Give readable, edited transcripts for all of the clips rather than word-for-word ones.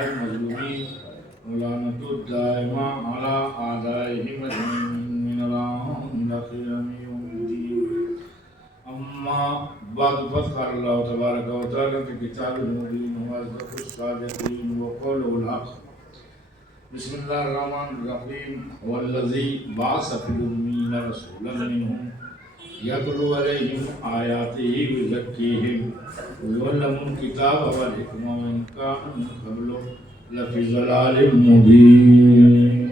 المظلومين ولعنة الدائمة على أعدائهم أجمعين من الآن إلى يوم الدين. أما بعد فقال الله تبارك وتعالى في كتابه المبين وأصدق الصادقين وقوله الحق. بسم الله الرحمن الرحيم. والذي بعث في الأميين رسولا منهم يتلو عليهم آياته ويزكيهم ويعلمهم الكتاب والحكمة وإن كانوا من قبل لفي ضلال مبين.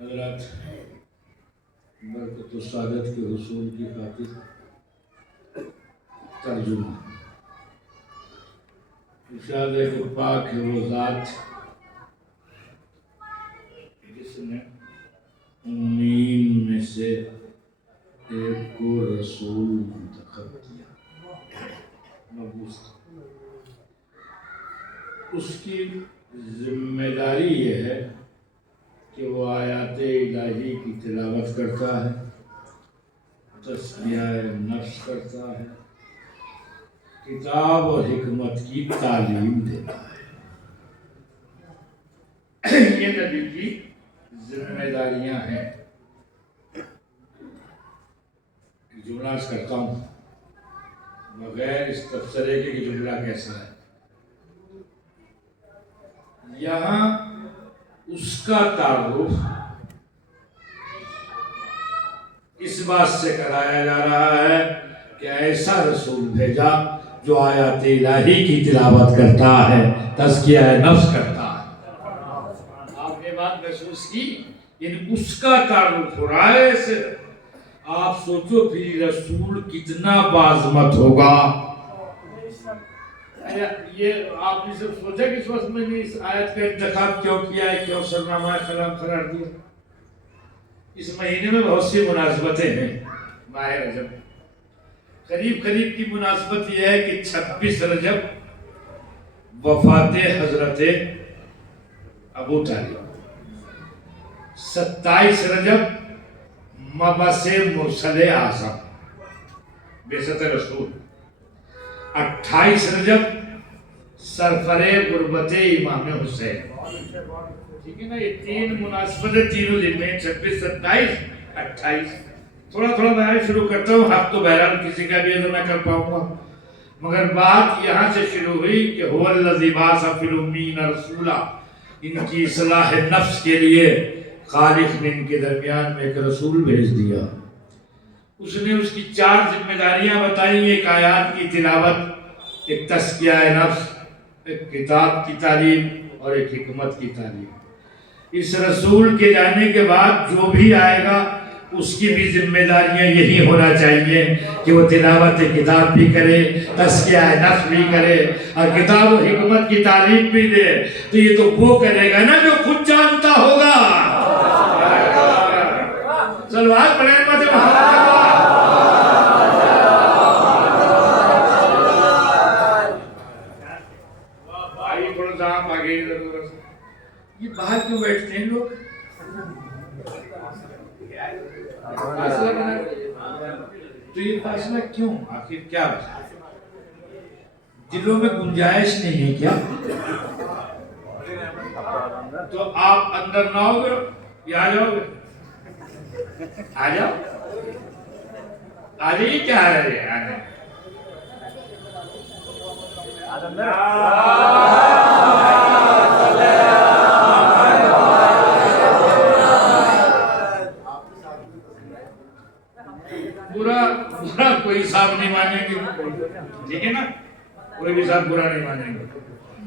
حضرات، برکت السعادت کے حصول کی خاطر ترجمہ ارشاد ہے کہ پاک ہے وہ ذات جس نے امین میں سے ایک کو رسول منتخب کیا، مبعوث۔ اس کی ذمہ داری یہ ہے کہ وہ آیات الہی کی تلاوت کرتا ہے، تزکیہ نفس کرتا ہے، کتاب اور حکمت کی تعلیم دیتا ہے۔ یہ نبی کی ذمہ داریاں ہیں۔ جملہ عرض کرتا ہوں بغیر اس تبصرے کے کہ جملہ کیسا ہے۔ یہاں اس کا تعارف اس بات سے کرایا جا رہا ہے کہ ایسا رسول بھیجا جو آیات الہی کی تلاوت کرتا ہے، تزکیہ نفس کرتا ہے۔ آپ نے بات محسوس کی، یعنی اس کا تعارف ہو رہا ہے سے آپ سوچو پھر رسول کتنا باعظمت ہوگا۔ یہ آپ نے صرف سوچا کہ اس وقت میں نے اس آیت کا انتخاب کیوں کیا ہے، کیوں سرنامہ کلام قرار دیا۔ اس مہینے میں بہت سی مناسبتیں ہیں۔ ماہ رجب قریب کی مناسبت یہ ہے کہ 26 رجب وفات حضرت ابو طالب، 27 رجب مبعث مرسل اعظم بعثت رسول، 28 رجب سرفر غربت امام حسین۔ ٹھیک ہے نا، یہ تین مناسبتیں تینوں دن میں 26 27 28۔ تھوڑا بیان شروع کرتا ہوں، حق تو بہرحال کسی کا بھی ہے تو میں کر پاؤں گا، مگر بات یہاں سے شروع ہوئی کہ هو الذی بعث فی الامین رسولا، ان کی اصلاح نفس کے لیے خالق نے ان کے درمیان میں ایک رسول بھیج دیا۔ اس نے اس کی 4 ذمہ داریاں بتائیں، ایک آیات کی تلاوت، ایک تزکیہ نفس، ایک کتاب کی تعلیم اور ایک حکمت کی تعلیم۔ اس رسول کے جانے کے بعد جو بھی آئے گا اس کی بھی ذمہ داریاں یہی ہونا چاہیے کہ وہ تلاوت کتاب بھی کرے، تزکیہ نفس بھی کرے اور کتاب و حکمت کی تعلیم بھی دے۔ تو یہ تو وہ کرے گا نا جو خود جانتا ہوگا۔ صلوات پڑھیں مجھے بھائی، تھوڑا سا آپ آگے ضرورت۔ یہ باہر کیوں بیٹھتے ہیں لوگ؟ فاصلہ بنا تو یہ فاصلہ کیوں؟ آخر کیا وجہ؟ دلوں میں گنجائش نہیں ہے کیا؟ تو آپ اندر نہ ہو گے یا آ جاؤ گے؟ آ جاؤ، آ جائیے، کیا آ رہے ہیں؟ برا کوئی صاحب نہیں مانیں گے، ٹھیک ہے نا، کوئی بھی صاحب برا نہیں مانیں گے۔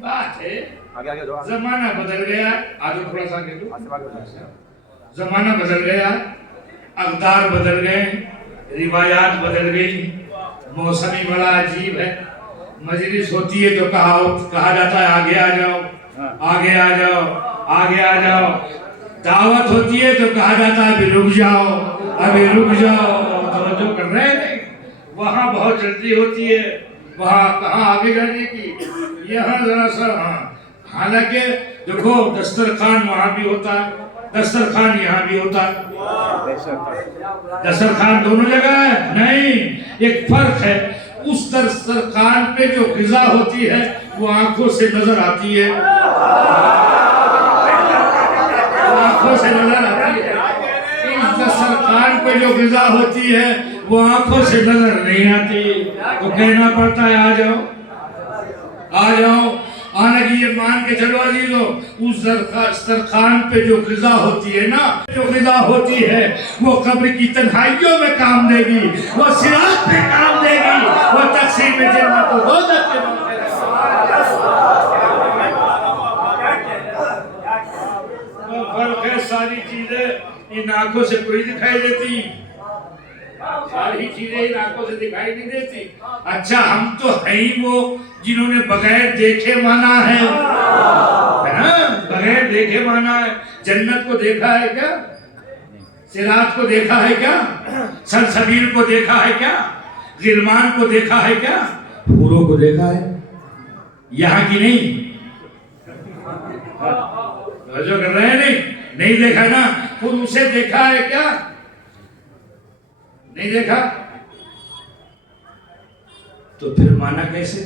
بات ہے زمانہ بدل گیا، آگے تھوڑا سا آگے دو، زمانہ بدل گیا، اقدار بدل گئے، روایات بدل گئی، موسم ہی بڑا عجیب ہے۔ مجلس ہوتی ہے تو کہا جاتا ہے آگے آ جاؤ، آگے آ جاؤ، آگے آ جاؤ۔ دعوت ہوتی ہے تو کہا جاتا ہے ابھی رک جاؤ، ابھی رک جاؤ، توجہ کر رہے ہیں۔ وہاں بہت جلدی ہوتی ہے، وہاں کہاں آگے جانے کی، یہاں ذرا سا۔ ہاں، حالانکہ دیکھو دسترخوان وہاں بھی ہوتا ہے، دسترخوان یہاں بھی ہوتا ہے، دسترخوان دونوں جگہ ہے نہیں، ایک فرق ہے، اس دسترخوان پہ جو غذا ہوتی ہے وہ آنکھوں سے نظر آتی ہے، آنکھوں سے نظر آتی ہے، اس دسترخوان پہ جو غذا ہوتی ہے وہ آنکھوں سے نظر نہیں آتی، تو کہنا پڑتا ہے آ جاؤ آ جاؤ، آنے کی یہ مان کے چلو عزیزو، اس دسترخوان پہ جو غذا ہوتی ہے نا، جو غذا ہوتی ہے وہ قبر کی تنہائیوں میں کام دے گی، وہ صراط پہ کام دے گی، وہ تقسیم جنت و دوزخ کے موقع ہے۔ فرق ہے، ساری چیزیں ان آنکھوں سے پوری دکھائی دیتی ہیں، ساری چیزیں ان آنکھوں سے دکھائی نہیں دیتی۔ اچھا ہم تو ہیں وہ جنہوں نے بغیر دیکھے مانا ہے نا، بغیر دیکھے مانا ہے۔ جنت کو دیکھا ہے کیا؟ صراط کو دیکھا ہے کیا؟ سلسبیل کو دیکھا ہے کیا؟ غلمان کو دیکھا ہے کیا؟ حوروں کو دیکھا ہے یہاں کی نہیں، جو کر رہے ہیں نہیں دیکھا نا، خود اسے دیکھا ہے کیا؟ نہیں دیکھا، تو پھر مانا کیسے؟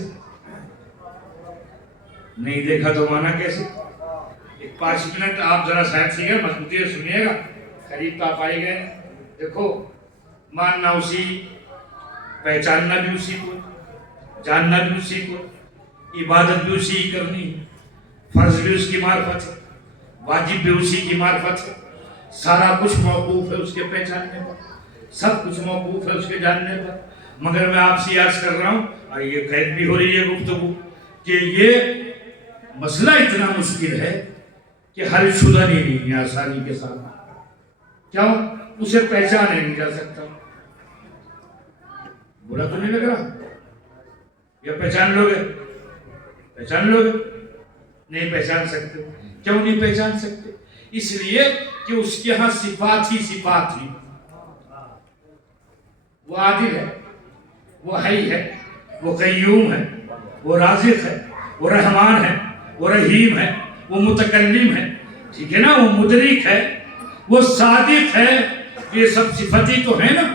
نہیں دیکھا تو مانا کیسے؟ ایک 5 منٹ آپ ذرا شاید سیکھیں، مضبوطی سے سنیے گا، قریب تو آپ آئے گئے۔ دیکھو ماننا اسی، پہچاننا بھی اسی کو، جاننا بھی اسی کو، عبادت بھی اسی کی کرنی ہے، فرض بھی اس کی معرفت ہے، واجب بھی اسی کی معرفت ہے، سارا کچھ موقوف ہے اس کے پہچاننے پر، سب کچھ موقوف ہے اس کے جاننے پر۔ مگر میں آپ سے عرض کر رہا ہوں، اور یہ قید بھی ہو رہی ہے گفتگو، کہ یہ مسئلہ اتنا مشکل ہے کہ حل شدہ نہیں ہے آسانی کے ساتھ۔ کیوں؟ اسے پہچانے نہیں جا سکتا۔ برا تو نہیں لگ رہا؟ یا پہچان لوگے؟ پہچان لوگے؟ نہیں پہچان سکتے۔ کیوں نہیں پہچان سکتے؟ اس لیے کہ اس کے ہاں صفات ہی صفات ہی، وہ عادل ہے، وہ حی ہے، وہ قیوم ہے، وہ رازق ہے، وہ رحمان ہے، وہ رحیم ہے، وہ متکلم ہے، ٹھیک ہے نا، وہ مدرک ہے، وہ صادق ہے، یہ سب صفتی تو ہے نا۔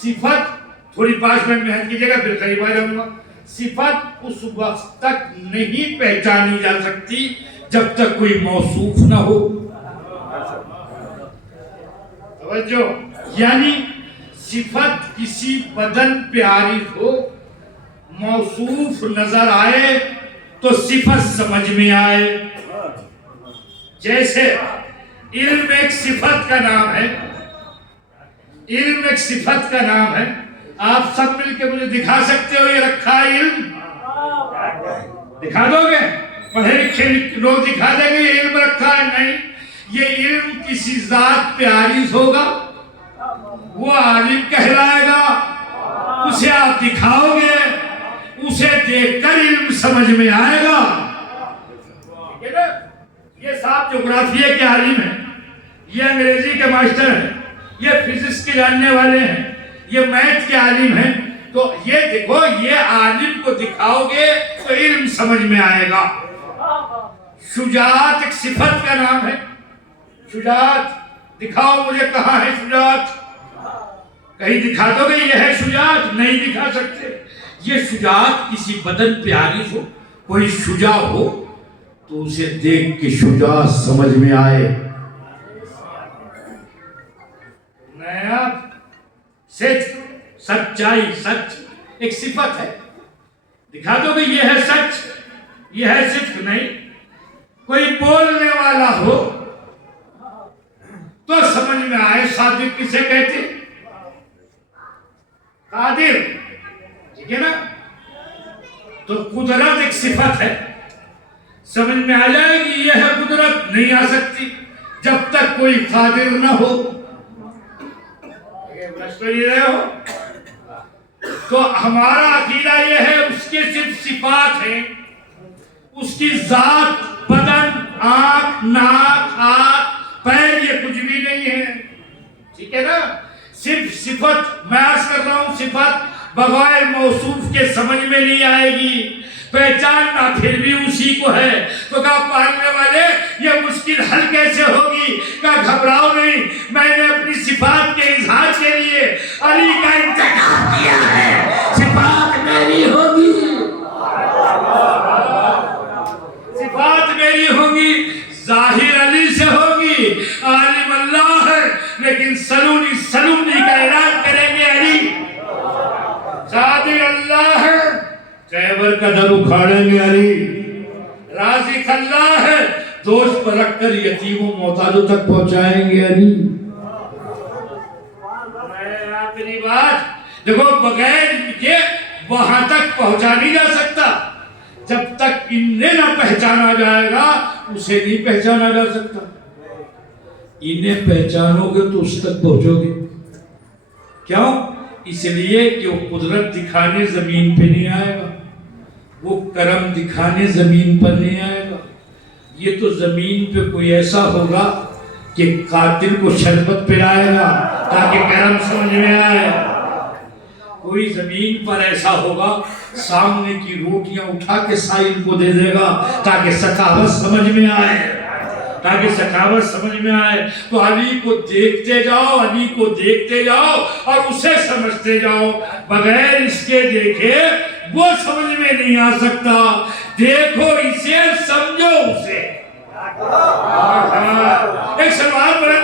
صفت تھوڑی 5 منٹ محنت کیجیے گا پھر قریب آ جاؤں گا۔ صفت اس وقت تک نہیں پہچانی جا سکتی جب تک کوئی موصوف نہ ہو۔ توجہ، یعنی صفت کسی بدن پہ عارض ہو، موصوف نظر آئے تو صفت سمجھ میں آئے۔ جیسے علم ایک صفت کا نام ہے، علم ایک صفت کا نام ہے، آپ سب مل کے مجھے دکھا سکتے ہو یہ رکھا ہے علم؟ دکھا دو گے؟ پڑھے لکھے لوگ دکھا دیں گے یہ علم رکھا ہے؟ نہیں، یہ علم کسی ذات پہ عارض ہوگا، وہ عالم کہلائے گا، اسے آپ دکھاؤ گے، اسے دیکھ کر علم سمجھ میں آئے گا۔ یہ صاحب جغرافیہ کے عالم ہیں، یہ انگریزی کے ماسٹر ہیں، یہ فزکس کے جاننے والے ہیں، یہ میتھ کے عالم ہیں، تو یہ دیکھو یہ عالم کو دکھاؤ گے تو علم سمجھ میں آئے گا۔ شجاعت ایک صفت کا نام ہے، شجاعت دکھاؤ مجھے کہاں ہے شجاعت؟ کہیں دکھا دو گے یہ ہے شجاعت؟ نہیں دکھا سکتے۔ یہ شجاعت کسی بدن پہ عارض ہو، کوئی شجاع ہو تو اسے دیکھ کے شجاع سمجھ میں آئے۔ نیا سچ، سچائی، سچ ایک صفت ہے، دکھا دو کہ یہ ہے سچ، یہ ہے صدق؟ نہیں۔ کوئی بولنے والا ہو تو سمجھ میں آئے صادق کسے کہتے؟ قادر، ٹھیک ہے نا؟ تو قدرت ایک صفت ہے، سمجھ میں آ جائے گی یہ ہے قدرت، نہیں آ سکتی جب تک کوئی قادر نہ ہو۔ تو ہمارا عقیدہ یہ ہے اس کے صرف صفات ہیں، اس کی ذات، بدن، آنکھ، ناک، ہاتھ، پیر یہ کچھ بھی نہیں ہے، ٹھیک ہے نا؟ صرف صفت، میں عرض کر رہا ہوں صفت بغیر موصوف کے سمجھ میں نہیں آئے گی، پہچاننا پھر بھی اسی کو ہے۔ تو کہا پڑھنے والے یہ مشکل حل کیسے ہوگی؟ کہا گھبراؤ نہیں، میں نے اپنی صفات کے اظہار کے لیے علی کا انتخاب کیا ہے، صفات میری ہوگی، صفات میری ہوگی، ظاہر علی سے ہوگی، عالم اللہ ہے لیکن سلونی کا اعلان کریں گے علی، قادر اللہ ہے خیبر کا در اکھاڑیں گے علی، رازق اللہ ہے دوست پر رکھ کر یتیموں محتاجوں تک پہنچائیں گے علی۔ آخری بات دیکھو، بغیر ان کے وہاں تک پہنچا نہیں جا سکتا، جب تک انہیں نہ پہچانا جائے گا اسے نہیں پہچانا جا سکتا۔ انہیں پہچانو گے تو اس تک پہنچو گے، کیوں؟ اس لیے کہ وہ قدرت دکھانے زمین پہ نہیں آئے گا، وہ کرم دکھانے زمین پر نہیں آئے گا۔ یہ تو زمین پہ کوئی ایسا ہوگا کہ قاتل کو شربت پلائے گا تاکہ کرم سمجھ میں آئے، کوئی زمین پر ایسا ہوگا سامنے کی روٹیاں اٹھا کے سائل کو دے دے گا تاکہ سخاوت سمجھ میں آئے، تاکہ سخاوت سمجھ میں آئے۔ تو علی کو دیکھتے جاؤ، علی کو دیکھتے جاؤ اور اسے سمجھتے جاؤ، بغیر اس کے دیکھے وہ سمجھ میں نہیں آ سکتا، دیکھو اسے سمجھو اسے۔ ایک سلوات پڑھیں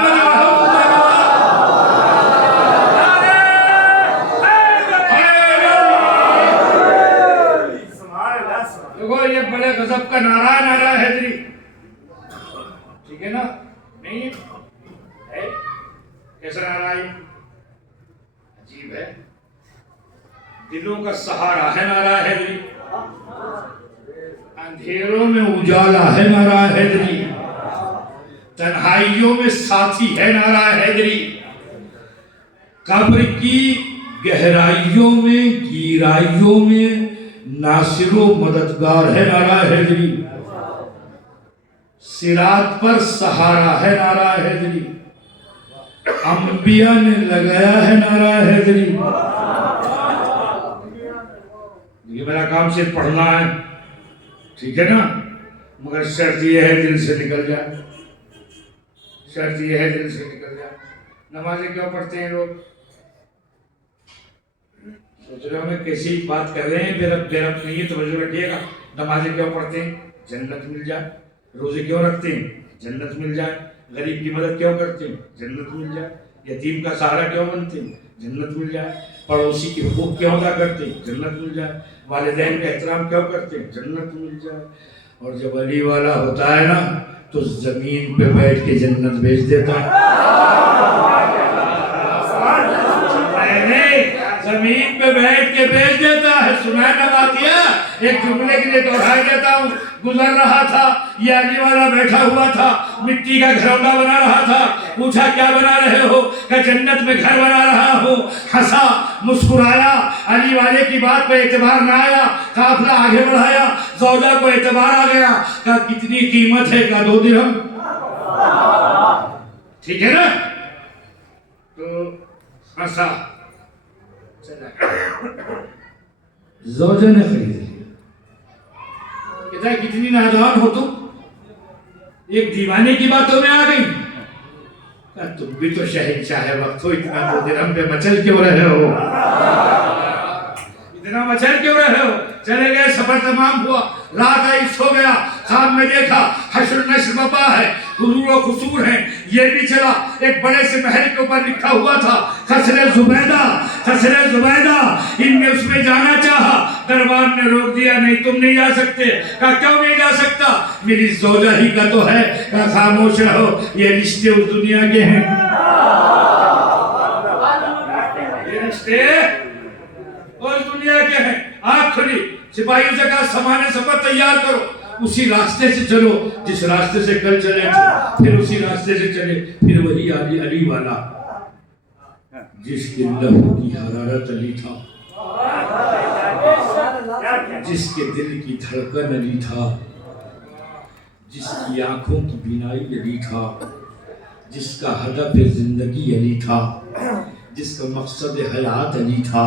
دیکھو، یہ بڑے غضب کا نعرہ حیدری، ٹھیک ہے نا؟ نہیں ہے؟ کیسا نعرہ ہے؟ عجیب ہے، دلوں کا سہارا ہے نعرہ حیدری، اندھیروں میں اجالا ہے نعرہ حیدری، تنہائیوں میں ساتھی ہے نعرہ حیدری، قبر کی گہرائیوں میں گیرائیوں میں ناصر و مددگار ہے نعرہ حیدری، صراط پر سہارا ہے نعرہ حیدری، انبیاء نے لگایا ہے نعرہ حیدری۔ یہ میرا کام صرف پڑھنا ہے، ٹھیک ہے نا؟ مگر شرط یہ ہے دل سے نکل جائے، شرط یہ ہے دل سے نکل جائے۔ نمازیں کیوں پڑھتے ہیں لوگ؟ سوچ رہے ہوں میں کیسی بات کر رہے ہیں، بے ربط نہیں ہے، توجہ رکھیے گا۔ نمازیں کیوں پڑھتے ہیں؟ جنت مل جائے۔ روزے کیوں رکھتے ہیں؟ جنت مل جائے۔ غریب کی مدد کیوں کرتے ہیں؟ جنت مل جائے۔ یتیم کا سہارا کیوں بنتے ہیں؟ جنت مل جائے۔ پڑوسی کے حقوق کیوں ادا کرتے ہیں؟ جنت مل جائے۔ والدین کا احترام کیوں کرتے ہیں؟ جنت مل جائے۔ اور جب علی والا ہوتا ہے نا تو زمین پہ بیٹھ کے جنت بھیج دیتا ہے۔ زمین پہ بیٹھ کے بھیج دیتا ہے۔ سنا ہے واقعہ، ایک جملے کے لیے دہرائی دیتا ہوں۔ گزر رہا تھا، یہ علی والا بیٹھا ہوا تھا، مٹی کا گھروندا بنا رہا تھا۔ پوچھا کیا بنا رہے ہو؟ کہ جنت میں گھر بنا رہا ہوں۔ ہنسا، مسکرایا، علی والے کی بات پہ اعتبار نہ آیا، قافلہ آگے بڑھایا، زوجہ کو اعتبار آ گیا۔ کہا کتنی قیمت ہے؟ کہا 2 درہم۔ ٹھیک ہے نا؟ تو ہنسا، زوجہ نے خرید لیا۔ کہتا ہے کتنی نادان ہو تم، ایک دیوانے کی باتوں میں آ گئی۔ کہا تم بھی تو شہنشاہ وقت ہو، اتنا 2 درہم پہ مچل کیوں رہے ہو؟ اتنا مچل کیوں رہے ہو؟ چلے گئے، سفر تمام ہوا، رات آئی، سو گیا۔ خواب میں دیکھا حشر نشر بپا ہے، حضور و قصور ہیں۔ یہ بھی چلا، ایک بڑے سے محل کے اوپر لکھا ہوا تھا قصر زبیدہ، قصر زبیدہ۔ ان نے اس میں جانا چاہا، دربار نے روک دیا، نہیں تم نہیں جا سکتے۔ کہا کیوں نہیں جا سکتا؟ میری زوجہ ہی کا تو ہے۔ کہا خاموش رہو، یہ رشتے اس دنیا کے ہیں، یہ رشتے اس دنیا کے ہیں۔ آنکھ کھلی، سپاہیوں سے کہا سامان سفر تیار کرو، اسی راستے سے چلو جس راستے سے کل چلے تھے، پھر اسی راستے سے چلے، پھر وہی علی والا جس کے لہو کی حرارت علی تھا، جس کے دل کی دھڑکن علی تھا، جس کی آنکھوں کی بینائی علی تھا، جس کا ہدف زندگی علی تھا، جس کا مقصد حیات علی تھا۔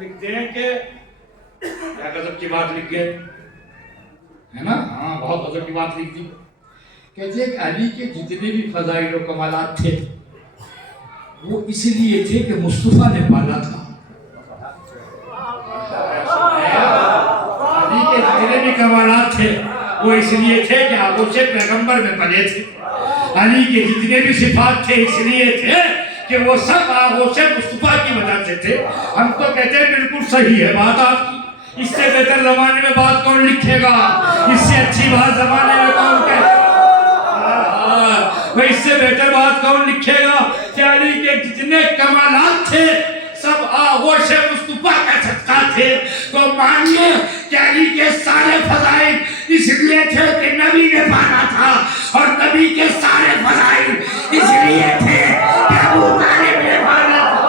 لکھتے ہیں کہ کیا غضب کی بات لکھ گئے ہے نا؟ ہاں بہت غضب کی بات لکھ دی. کہتے ہیں کہ علی کے جتنے بھی فضائل و کمالات تھے وہ اس لیے تھے کہ مصطفیٰ نے پالا تھا. علی کے جتنے بھی کمالات تھے وہ اس لیے تھے کہ آغوش پیغمبر میں پلے تھے. علی کے جتنے بھی صفات تھے اس لیے تھے کہ وہ سب آغوش مصطفیٰ کی وجہ سے تھے. ہم تو کہتے ہیں بالکل صحیح ہے بات آپ کی. اس سے بہتر زمانے میں بات کون لکھے گا؟ اس سے اچھی بات زمانے میں کون کہے گا؟ اس سے بہتر بات کون لکھے گا کہ علی کے جتنے کمالات تھے سب آغوش مصطفیٰ کا صدقہ تھے. تو مانیے کہ علی کے سارے فضائل اس لیے تھے کہ نبی نے پانا تھا اور نبی کے سارے فضائل اس لیے تھے کہ ابو طالب نے پانا تھا.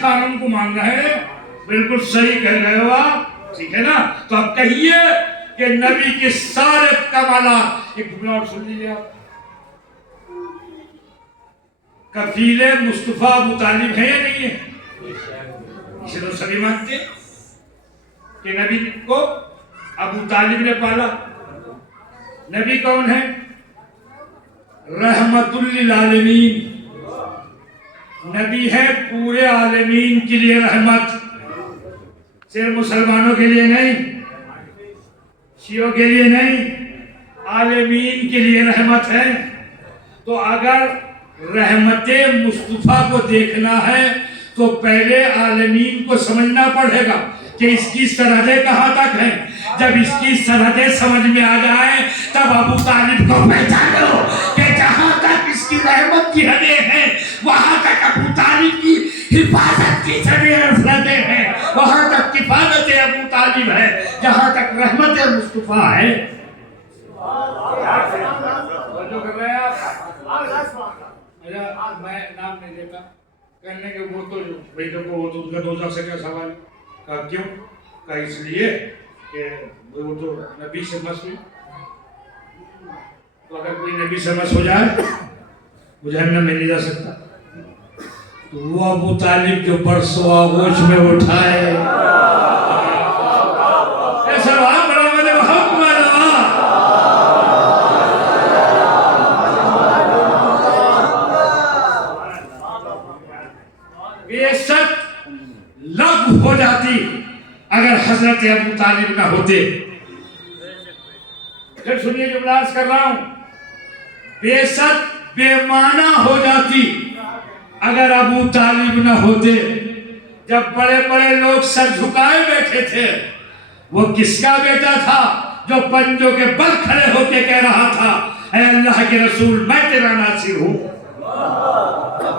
قانون کو مان رہے ہیں. بالکل صحیح کہہ رہے ہو آپ. ٹھیک ہے نا؟ تو اب کہیے کہ نبی کے سارے کمالات. ایک جملہ اور سن لیجیے آپ. کفیل مصطفیٰ ابو طالب ہے یا نہیں ہے؟ اسے تو سبھی مانتے کہ نبی کو ابو طالب نے پالا. نبی کون ہے؟ رحمت للعالمین. نبی ہے پورے عالمین کے لیے رحمت. صرف مسلمانوں کے لیے نہیں, شیعوں کے لیے نہیں, عالمین کے لیے رحمت ہے. تو اگر رحمت مصطفیٰ کو دیکھنا ہے تو پہلے عالمین کو سمجھنا پڑے گا کہ اس کی سرحدیں کہاں تک ہیں. جب اس کی سرحدیں سمجھ میں آ جائیں تب ابو طالب کو پہچانو کہ جہاں تک اس کی رحمت کی حدیں ہیں وہاں تک ابو طالب کی حفاظت کی سرحدیں ہیں. وہاں تک حفاظت ابو طالب ہے جہاں تک رحمت مصطفیٰ ہے. میں نام نہیں دیتا کہنے کے وہ تو بیٹوں کو وہ تو ان کا دوزخ سے کیا سوال. کہا کیوں؟ کہا اس لیے کہ وہ تو نبی سے مس ہوئی. تو اگر کوئی نبی سے مس ہو جائے وہ جہنم میں نہیں جا سکتا. تو وہ ابو طالب جو برسوں آغوش میں اٹھائے ایسا وہاں بڑا مجھے وہاں مانا بے شک لغو ہو جاتی اگر حضرت ابو طالب نہ ہوتے. پھر سنیے جو بلاس کر رہا ہوں. بے شک بے معنی ہو جاتی اگر ابو طالب نہ ہوتے. جب بڑے بڑے لوگ سر جھکائے بیٹھے تھے وہ کس کا بیٹا تھا جو پنجوں کے بل کھڑے ہو کے کہہ رہا تھا اے اللہ کے رسول میں تیرا ناصر ہوں.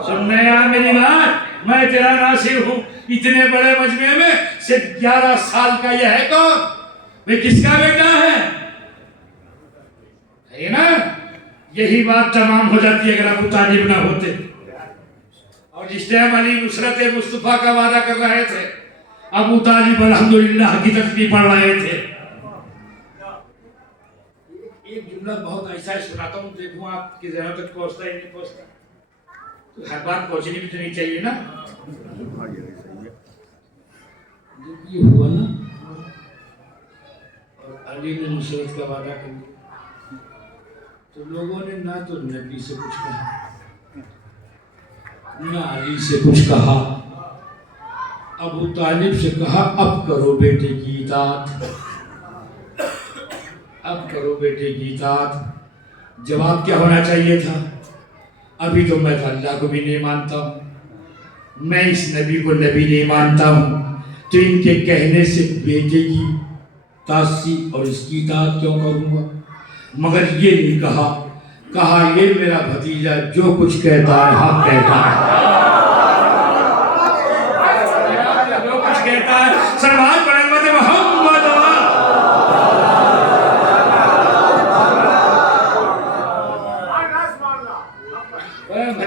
سننے یا میری بات, میں تیرا ناصر ہوں. اتنے بڑے مجمع میں صرف 11 سال کا یہ ہے کون؟ وہ کس کا بیٹا ہے نا؟ یہی بات تمام ہو جاتی اگر ابو طالب نہ ہوتے. اور جس ٹائم علی نصرت مصطفیٰ کا وعدہ کر رہے تھے ابو طالب الحمدللہ کی تسبیح پڑھ رہے تھے. ایک جملہ بہت ایسا ہے سناتا ہوں, دیکھوں آپ کی ذہن تک پہنچتا ہے نہیں پہنچتا. تو ہر بات پہنچنی بھی تو نہیں چاہیے نا. یہ ہوا نا اور علی نے نصرت کا وعدہ کر دیا تو لوگوں نے نہ تو نبی سے کچھ کہا نہ علی سے کچھ کہا. ابو طالب سے کہا اب کرو بیٹے کی اطاعت, اب کرو بیٹے کی اطاعت. جواب کیا ہونا چاہیے تھا؟ ابھی تو میں اللہ کو بھی نہیں مانتا ہوں, میں اس نبی کو نبی نہیں مانتا ہوں, تو ان کے کہنے سے بیٹے کی تاسی اور اس کی اطاعت کیوں کروں گا. مگر یہ نہیں کہا یہ میرا بھتیجا جو کچھ کہتا ہے حق کہتا ہے. جو کچھ کہتا ہے سلمان پر احمد محمد.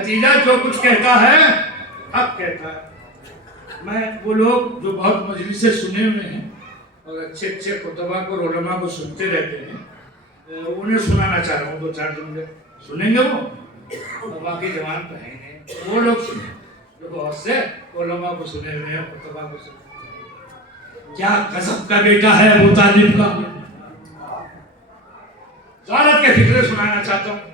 نتیجہ جو کچھ کہتا ہے حق کہتا ہے. میں وہ لوگ جو بہت مجلسیں سنے ہوئے ہیں اور اچھے اچھے خطبہ کو اور علماء کو سنتے رہتے ہیں, انہیں سنانا چاہ رہا ہوں. 2-4 جملے سنیں گے وہ, اور باقی جوان تو ہیں نہیں, وہ لوگ سنیں جو بہت سے علماء کو سنے ہوئے ہیں, خطبہ کو سنے. کیا غضب کا بیٹا ہے ابو طالب کا. غالت کے فکرے سنانا چاہتا ہوں.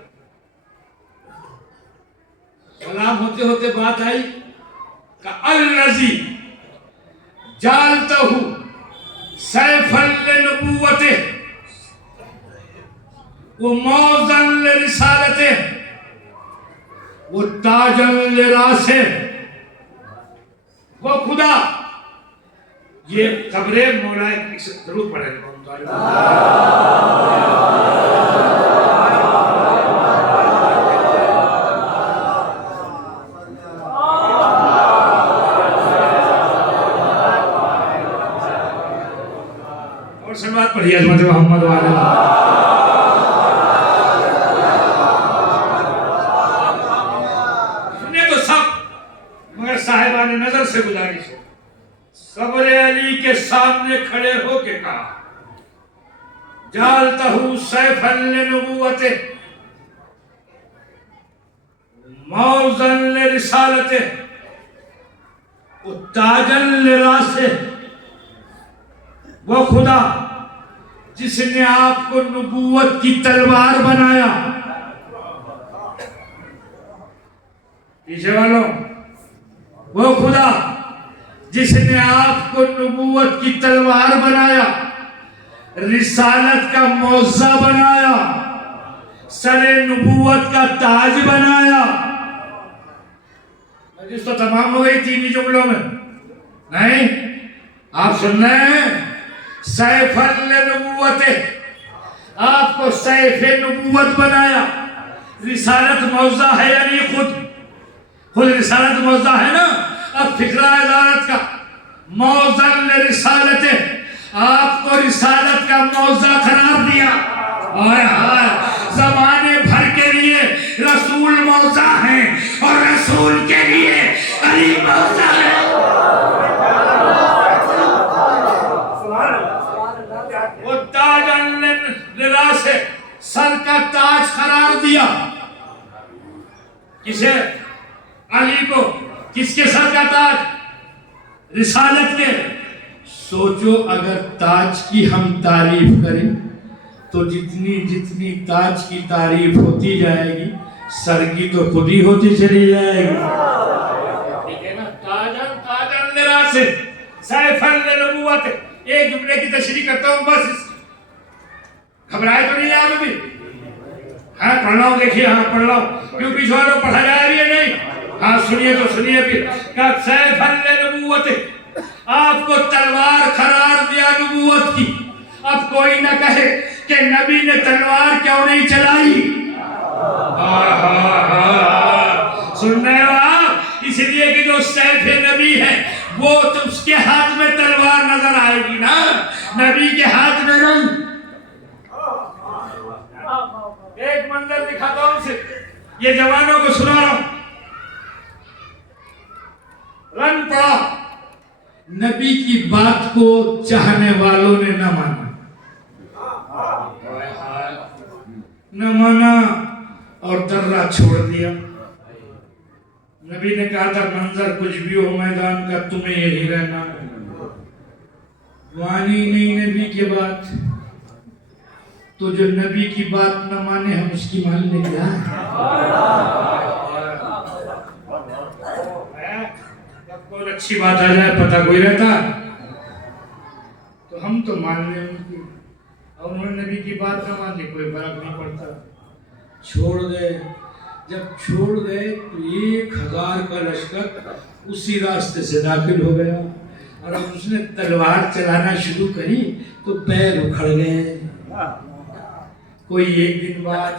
سلام ہوتے ہوتے بات آئی کہ الذی جعلتہ سیفا لنبوتہ وموزا لرسالتہ وتاجا لراسہ, وہ خدا. یہ قبر مولا ضرور پڑھیں گے. اور سلوات پڑھیے عظمت محمد والے. سنیں تو سب, مگر صاحبان نظر سے گزارش ہے, قبر علی کے سامنے کھڑے ہو کے کہا جعلتہ سیفا لنبوتہ موزا لرسالتہ وتاجا لراسہ. وہ خدا جس نے آپ کو نبوت کی تلوار بنایا. پیچھے والوں, وہ خدا جس نے آپ کو نبوت کی تلوار بنایا, رسالت کا موزہ بنایا, سر نبوت کا تاج بنایا. مجلس تو تمام ہو گئی 3 جملوں میں نہیں, آپ سن رہے ہیں. سیفا لنبوتہ, آپ کو سیف نبوت بنایا. رسالت موزہ ہے, یعنی خود رسالت موزہ ہے نا. اب فکرہ عدالت کا موزا لرسالتہ, آپ کو رسالت کا موزہ قرار دیا. زمانے بھر کے لیے رسول موزہ ہیں اور رسول کے لیے علی موزہ ہے. وہ تاج لراسہ, سر کا تاج قرار دیا. کسے؟ علی کو. کس کے سر کا تاج؟ رسالت کے. سوچو اگر تاج کی ہم تعریف کریں تو جتنی تاج کی تعریف ہوتی جائے گی, سر کی تو خود ہی ہوتی چلی جائے گی. ٹھیک ہے نا. تاجا لراسہ سیفا لنبوتہ. ایک جملے کی تشریح کرتا ہوں بس. گھبرائے تو نہیں آپ ابھی؟ ہاں پڑھ رہا ہوں, دیکھیے. ہاں پڑھ رہا ہوں. کیوں پیچھے والوں پڑھا جائے بھی یا نہیں؟ ہاں سنیے تو سنیے پھر. کہ سیفا لنبوتہ, آپ کو تلوار قرار دیا نبوت کی. اب کوئی نہ کہے کہ نبی نے تلوار کیوں نہیں چلائی. سن رہے ہو آپ؟ اس لیے کہ جو سیف نبی ہے وہ تو اس کے ہاتھ میں تلوار نظر آئے گی نا, نبی کے ہاتھ میں نہیں. ایک منظر دکھاتا ہوں سے, یہ جوانوں کو سنا رہا ہوں. رن پڑا, نبی کی بات کو چاہنے والوں نے نہ مانا. نہ مانا اور درہ چھوڑ دیا. نبی نے کہا تھا منظر کچھ بھی ہو میدان کا تمہیں یہی رہنا ہے. مانی نہیں نبی کی بات, تو جو نبی کی بات نہ مانے ہم اس کی مان لیں گے. کوئی اچھی بات آ جائے پتہ کوئی رہتا تو ہم تو مان لیں ان کی, اور انہوں نے نبی کی بات نہ مان لی, کوئی فرق نہیں پڑتا. چھوڑ گئے. جب چھوڑ گئے تو 1000 کا لشکر اسی راستے سے داخل ہو گیا, اور اب اس نے تلوار چلانا شروع کری تو پیر اکھڑ گئے. کوئی 1 دن بعد,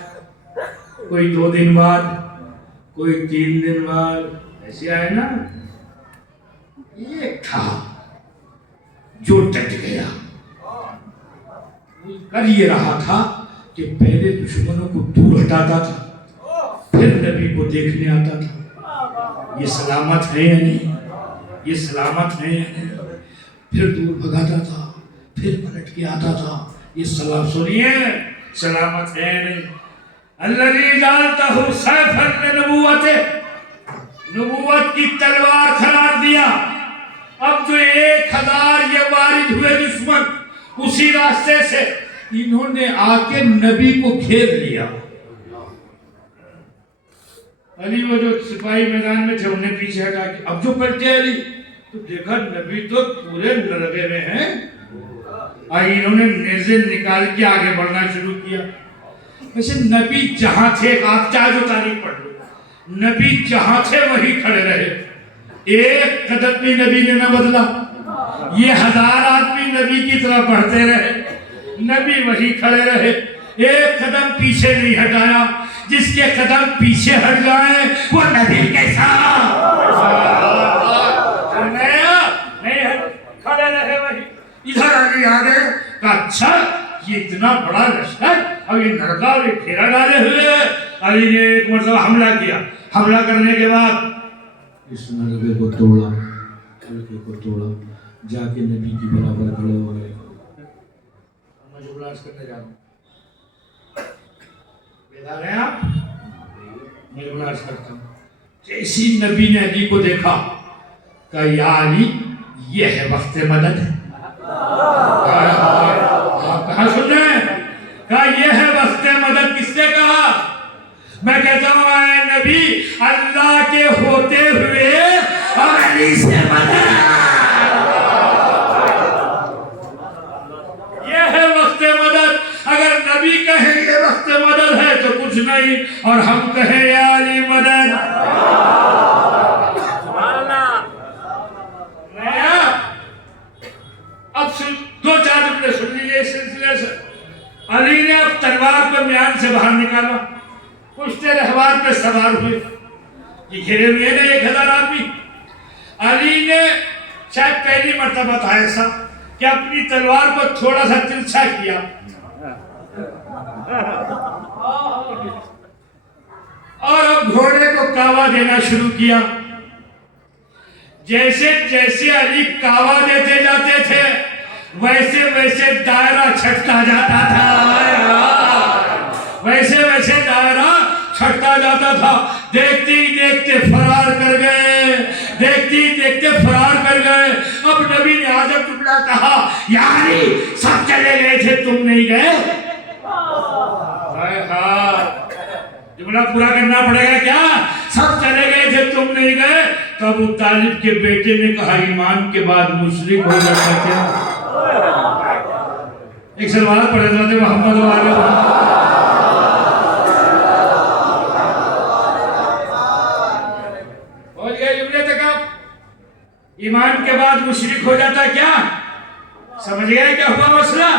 کوئی 2 دن بعد, کوئی 3 دن بعد, ایسے آئے نا. ایک تھا جو ڈٹ گیا, کر یہ رہا تھا کہ پہلے دشمنوں کو دور ہٹاتا تھا, پھر نبی کو دیکھنے آتا تھا، یہ سلامت ہے یا نہیں، یہ سلامت ہے یا نہیں، پھر دور بھگاتا تھا، پھر پلٹ کے آتا تھا، یہ سلام سنیے سلامت ہے یا نہیں۔ الذی جعلتہ سیفا لنبوتہ، نبوت کی تلوار قرار دیا۔ اب جو 1000 یہ وارد ہوئے دشمن اسی راستے سے، انہوں نے آ کے نبی کو گھیر لیا۔ علی وہ جو سپاہی میدان میں تھے انہیں پیچھے ہٹا کے، اب جو پلٹے علی تو دیکھا نبی تو پورے لڑکے میں ہیں، انہوں نے نیزے نکال کے آگے بڑھنا شروع کیا۔ ویسے نبی جہاں تھے، آپ چاہے جو تاریخ پڑھ لو، نبی جہاں تھے وہی کھڑے رہے، ایک قدم بھی نبی نے نہ بدلا۔ یہ 1000 آدمی نبی کی طرف بڑھتے رہے، نبی وہی کھڑے رہے، ایک قدم پیچھے نہیں ہٹایا۔ جس کے قدم پیچھے ہٹ جائیں وہ نبی کے ساتھ نہیں کھڑے رہے وہی۔ ادھر علی آ گئے، کہا اچھا یہ اتنا بڑا لشکر اور یہ لڑکا اور یہ گھیرا ڈالے ہوئے ہے۔ علی نے ایک مرتبہ حملہ کیا، حملہ کرنے کے بعد اس لڑکے کو توڑا، لڑکے کو توڑا، جا کے نبی کی برابر کھڑے ہو گئے۔ میں جملہ عرض کرنے جا رہا ہوں، بیدار ہیں آپ؟ میں جملہ عرض کرتا ہوں، جیسی نبی نے علی کو دیکھا کہا یا علی یہ ہے وقت مدد۔ آپ کہاں سن رہے ہیں؟ کہا یہ ہے وقت مدد۔ کس نے کہا؟ میں کہتا ہوں اے نبی، اللہ کے ہوتے ہوئے اور علی سے مدد، یہ ہے وقت مدد۔ اگر نبی کہیں یہ وقت مدد ہے تو کچھ نہیں، اور ہم کہیں یا علی مدد۔ اب دو چار جملے سن لیجیے اس سلسلے سے۔ علی نے اب تلوار کو میان سے باہر نکالا، پشتے رہوار پہ سوار ہوئے، یہ گھرے ہوئے نا 1000 آدمی۔ علی نے شاید پہلی مرتبہ تھا ایسا کہ اپنی تلوار کو تھوڑا سا ترچھا کیا اور اب گھوڑے کو کاوا دینا شروع کیا۔ جیسے جیسے علی کاوا دیتے جاتے تھے ویسے ویسے دائرہ چھٹتا جاتا تھا، ویسے ویسے دائرہ چھٹتا جاتا تھا۔ دیکھتے ہی دیکھتے فرار کر گئے، دیکھتے ہی دیکھتے فرار کر گئے۔ اب نبی نے عجب جملہ کہا، یا علی سب چلے گئے تھے تم نہیں گئے؟ جملہ پورا کرنا پڑے گا کیا؟ سب چلے گئے تھے تم نہیں گئے؟ تو ابو طالب کے بیٹے نے کہا ایمان کے بعد مشرک ہو جاتا کیا؟ ایک سلوات پڑھے حضرت محمد و آلہ ہو گئے جملے تک۔ آپ ایمان کے بعد مشرک ہو جاتا کیا؟ سمجھ گئے کیا ہوا مسئلہ؟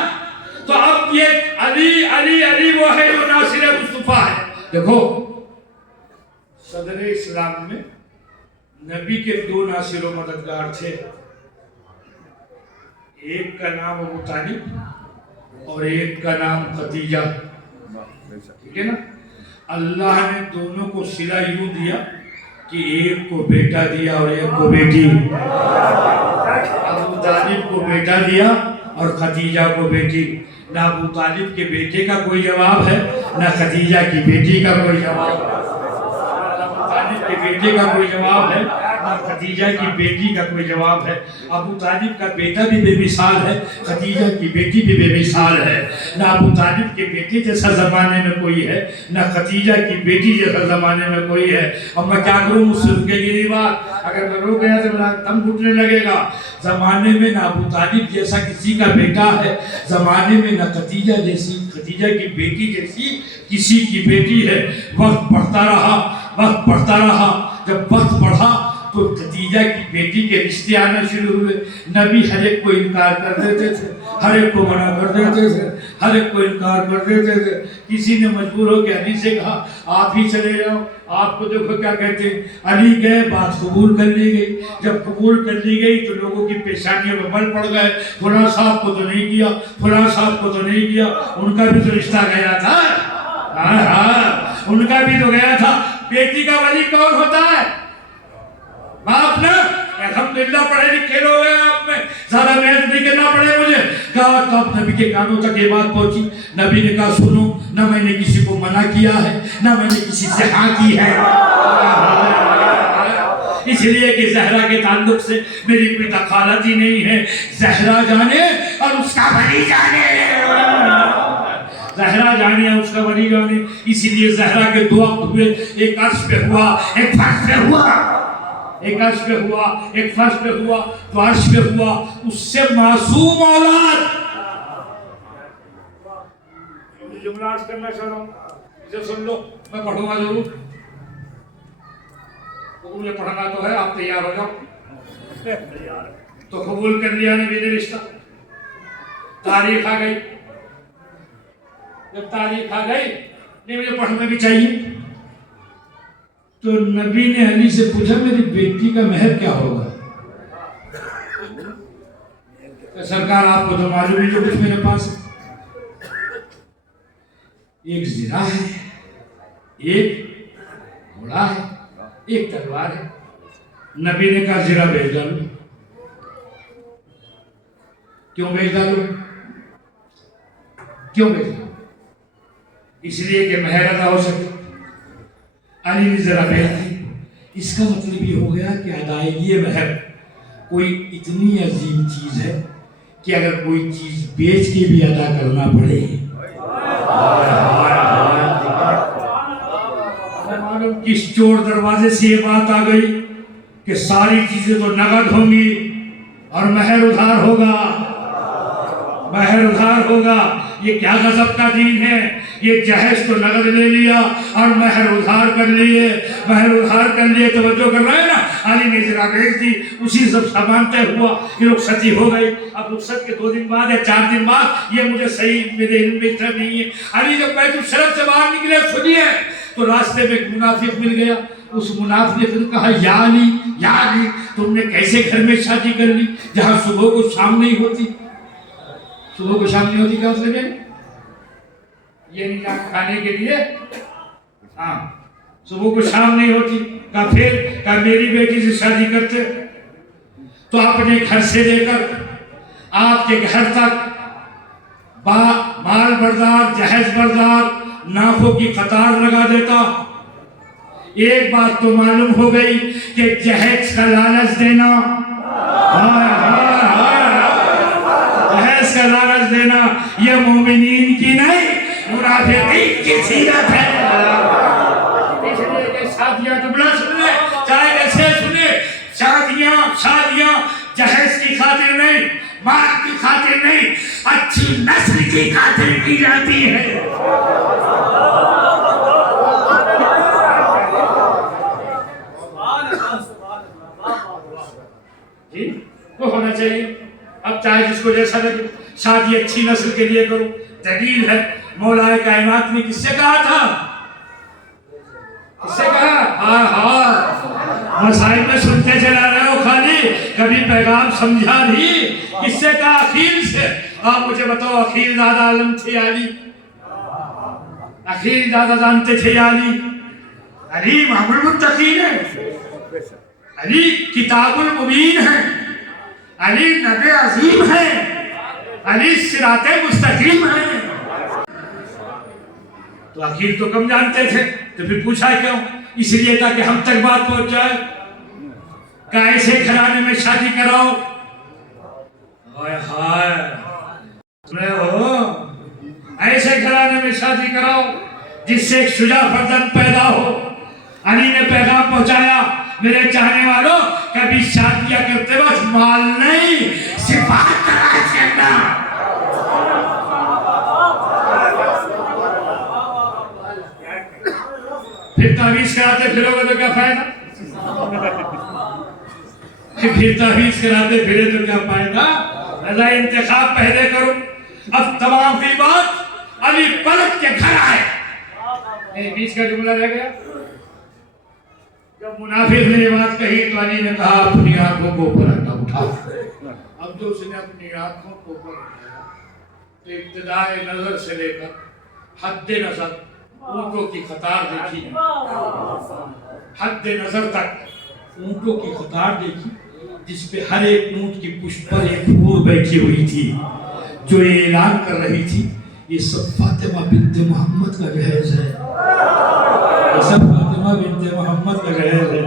تو اب یہ علی علی علی وہ ہے جو ناصر مصطفیٰ ہے۔ دیکھو صدر اسلام میں نبی کے 2 ناصر و مددگار تھے، ایک کا نام ابو طالب اور ایک کا نام خدیجہ، ٹھیک ہے نا؟ اللہ نے دونوں کو صلہ یوں دیا کہ ایک کو بیٹا دیا اور ایک کو بیٹی۔ ابو طالب کو بیٹا دیا اور خدیجہ کو بیٹی۔ نہ ابو طالب کے بیٹے کا کوئی جواب ہے، نہ خدیجہ کی بیٹی کا کوئی جواب ہے۔ ابو طالب کے بیٹے کا کوئی جواب ہے، نہ خدیجہ کی بیٹی کا کوئی جواب ہے۔ ابو طالب کا بیٹا بھی بے مثال ہے، خدیجہ کی بیٹی بھی بے مثال ہے۔ نہ ابو طالب کے بیٹے جیسا زمانے میں کوئی ہے، نہ خدیجہ کی بیٹی جیسا زمانے میں کوئی ہے۔ اب میں کیا کروں مجھ سے رکے گی نہیں بات، اگر میں رو گیا تو میرا دم گھٹنے لگے گا۔ زمانے میں نہ ابو طالب جیسا کسی کا بیٹا ہے، زمانے میں نہ خدیجہ جیسی، خدیجہ کی بیٹی جیسی کسی کی بیٹی ہے۔ وقت بڑھتا رہا، وقت بڑھتا رہا، جب وقت بڑھا تو خدیجہ کی بیٹی کے رشتے آنا شروع ہوئے۔ نبی ہر ایک کو انکار کر دیتے تھے، ہر ایک کو منع کر دیتے تھے، ہر ایک کو انکار کر دیتے تھے۔ کسی نے مجبور ہو کے علی سے کہا آپ ہی چلے جاؤ، آپ کو دیکھو کیا کہتے ہیں۔ علی گئے، بات قبول کر لی گئی۔ جب قبول کر لی گئی تو لوگوں کی پیشانیوں میں بل پڑ گئے، فلاں صاحب کو تو نہیں کیا، فلاں صاحب کو تو نہیں کیا، ان کا بھی تو رشتہ گیا تھا۔ ہاں ان کا بھی تو گیا تھا. بیٹی کا ولی کون ہوتا ہے؟ باپ نا. الحمدللہ پڑھے لکھے لوگ ہیں آپ میں, زیادہ محنت نہیں کرنا پڑے مجھے. کہا تب نبی کے کانوں تک یہ بات پہنچی. نبی نے کہا سنو, نہ میں نے کسی کو منع کیا ہے, نہ میں نے کسی سے ہاں کی ہے, اس لیے کہ زہرا کے تعلق سے میری کوئی دخالت ہی نہیں ہے. زہرا جانے اور اس کا ولی جانے, زہرا جانے اور اس کا ولی جانے. اسی لیے زہرا کے دو وقت ہوئے, ایک عرش پہ ہوا, ایک فرش پہ ہوا. ایک عرش پہ ہوا, ایک فرش پہ ہوا. تو عرش پہ ہوا, اس سے معصوم اولاد. جملہ عرض کرنا چاہ رہا ہوں, اسے سن لو, میں پڑھوں گا ضرور. قبول پڑھنا تو ہے, آپ تیار ہو جاؤ. تو قبول کر لیا نبی نے رشتہ. تاریخ آ گئی. جب تاریخ آ گئی, نہیں مجھے پڑھنا بھی چاہیے. تو نبی نے علی سے پوچھا میری بیٹی کا مہر کیا ہوگا؟ سرکار آپ کو تو معلوم ہی جو کچھ میرے پاس ہے, ایک زرہ ہے, ایک گھوڑا ہے, ایک تلوار ہے. نبی نے کہا زرہ بیچ ڈالو. کیوں بیچ ڈالو؟ کیوں بیچ ڈالو؟ اس لیے کہ مہر ادا ہو سکے. علی نے ذرا بیچ دی. اس کا مطلب یہ ہو گیا کہ ادائیگی مہر کوئی اتنی عظیم چیز ہے کہ اگر کوئی چیز بیچ کے بھی ادا کرنا پڑے. معلوم کس چور دروازے سے یہ بات آ گئی کہ ساری چیزیں تو نقد ہوں گی اور مہر ادھار ہوگا, مہر ادھار ہوگا. یہ کیا غضب کا دین ہے. یہ جہیز تو نقد لے لیا اور مہر ادھار کر لیے, مہر ادھار کر لیے. توجہ کر رہے ہیں نا. علی نے ذرا بیچ دی, اسی سب سامان طے ہوا کہ رخصتی ہو گئی. اب رخصت کے 2 دن بعد یا 4 دن بعد, یہ مجھے صحیح میرے علم میں اتنا نہیں ہے. علی جب بیت الشرف سے باہر نکلے, سنیے, تو راستے میں ایک منافق مل گیا. اس منافق نے کہا یا علی, یا علی, تم نے کیسے گھر میں شادی کر لی جہاں صبح کو شام نہیں ہوتی؟ صبح کو شام نہیں ہوتی کیا مطلب ہے؟ یہ نکاح کھانے کے لیے, ہاں, صبح کو شام نہیں ہوتی. کہا پھر, کہا میری بیٹی سے شادی کرتے تو اپنے گھر سے لے کر آپ کے گھر تک مال بردار, جہیز بردار, ناخوں کی قطار لگا دیتا. ایک بات تو معلوم ہو گئی کہ جہیز کا لالچ دینا, جہیز کا لالچ دینا یہ مومنین کی نہیں, منافقین کی سیرت ہے. اس لیے کہ شادیاں جملہ سن لے, چاہے ایسے سنے, شادیاں جہیز کی خاطر نہیں, مال کی خاطر نہیں, اچھی نسل کی خاطر کی جاتی ہے. جی وہ ہونا چاہیے. اب چاہے جس کو جیسا لگے, شادی اچھی نسل کے لیے کرو. دلیل ہے, مولا کائنات نے کس سے کہا تھا؟ کس سے کہا؟ ہاں, مسائل میں سنتے چلا رہے ہو خالی, کبھی پیغام سمجھا نہیں. کس سے کہا؟ عقیل سے. آپ مجھے بتاؤ, عقیل زیادہ عالم تھے علی؟ عقیل زیادہ جانتے تھے علی؟ علی امام المتقین ہے, علی کتاب المبین ہے, علی نبی عظیم ہے, علی صراط مستقیم ہے. تو عقیل تو کم جانتے تھے, تو پھر پوچھا کیوں؟ اس لیے تھا کہ ہم تک بات پہنچ جائے. کہ ایسے گھرانے میں شادی کراؤ. ہائے ہائے, سنے ہو, ایسے گھرانے میں شادی کراؤ جس سے ایک شجاع فرزند پیدا ہو. علی نے پیغام پہنچایا, میرے چاہنے والوں, کبھی شادیاں کرتے وقت مال نہیں, صفات تلاش کرنا. پھر تعویذ کراتے پھرو گے تو کیا فائدہ؟ پھر تعویذ کراتے پھرے تو کیا فائدہ؟ رضا انتخاب پہلے کرو. اب تمام کی بات علی پلٹ کے گھر آئے. بیچ کا جملہ رہ گیا. جب منافق نے یہ بات کہی تو علی نے کہا اپنی آنکھوں کو اوپر اٹھا. اب جو اس نے اپنی آنکھوں کو اوپر اٹھایا تو ابتداء نظر سے لے کر حد نظر اونٹوں کی قطار دیکھی ہے، حد نظر تک اونٹوں کی قطار دیکھی، جس پہ ہر ایک اونٹ کی پشت پر ایک حور بیٹھی ہوئی تھی جو یہ اعلان کر رہی تھی یہ سب فاطمہ بنت محمد کا جہیز ہے، یہ سب فاطمہ بنت محمد کا جہیز ہے۔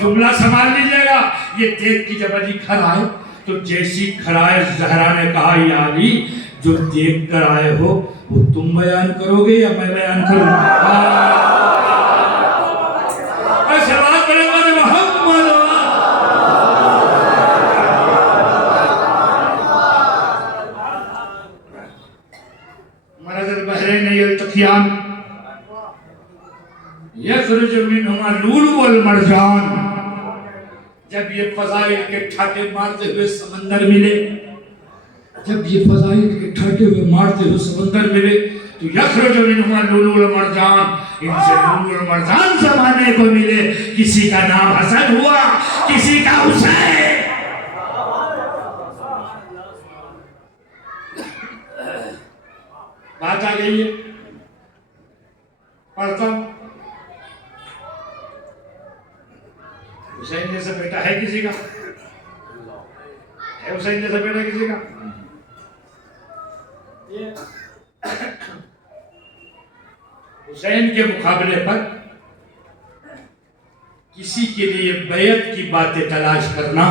جملہ سنبھال لیجیے گا، یہ دیکھ کی جب علی گھر آئے تو جیسی گھر آئے زہرا نے کہا یا علی جو دیکھ کر آئے ہو وہ تم بیان کرو گے یا میں بیان کروں؟ مرض البحرین یلتقیان یخرج منہما اللؤلؤ والمرجان، جب یہ فضائل کے ٹھاٹے مارتے ہوئے سمندر ملے، جب یہ فضائل کے ٹھاٹے ہوئے مارتے ہوئے سمندر ملے تو یخرج منہما اللؤلؤ والمرجان، ان سے لؤلؤ والمرجان زمانے کو ملے، کسی کا نام حسن ہوا، کسی کا حسین۔ بات آ گئی ہے، پڑھتا ہوں۔ حسین جیسا بیٹا ہے کسی کا؟ ہے حسین جیسا بیٹا کسی کا؟ حسین کے مقابلے پر کسی کے لیے بیعت کی باتیں تلاش کرنا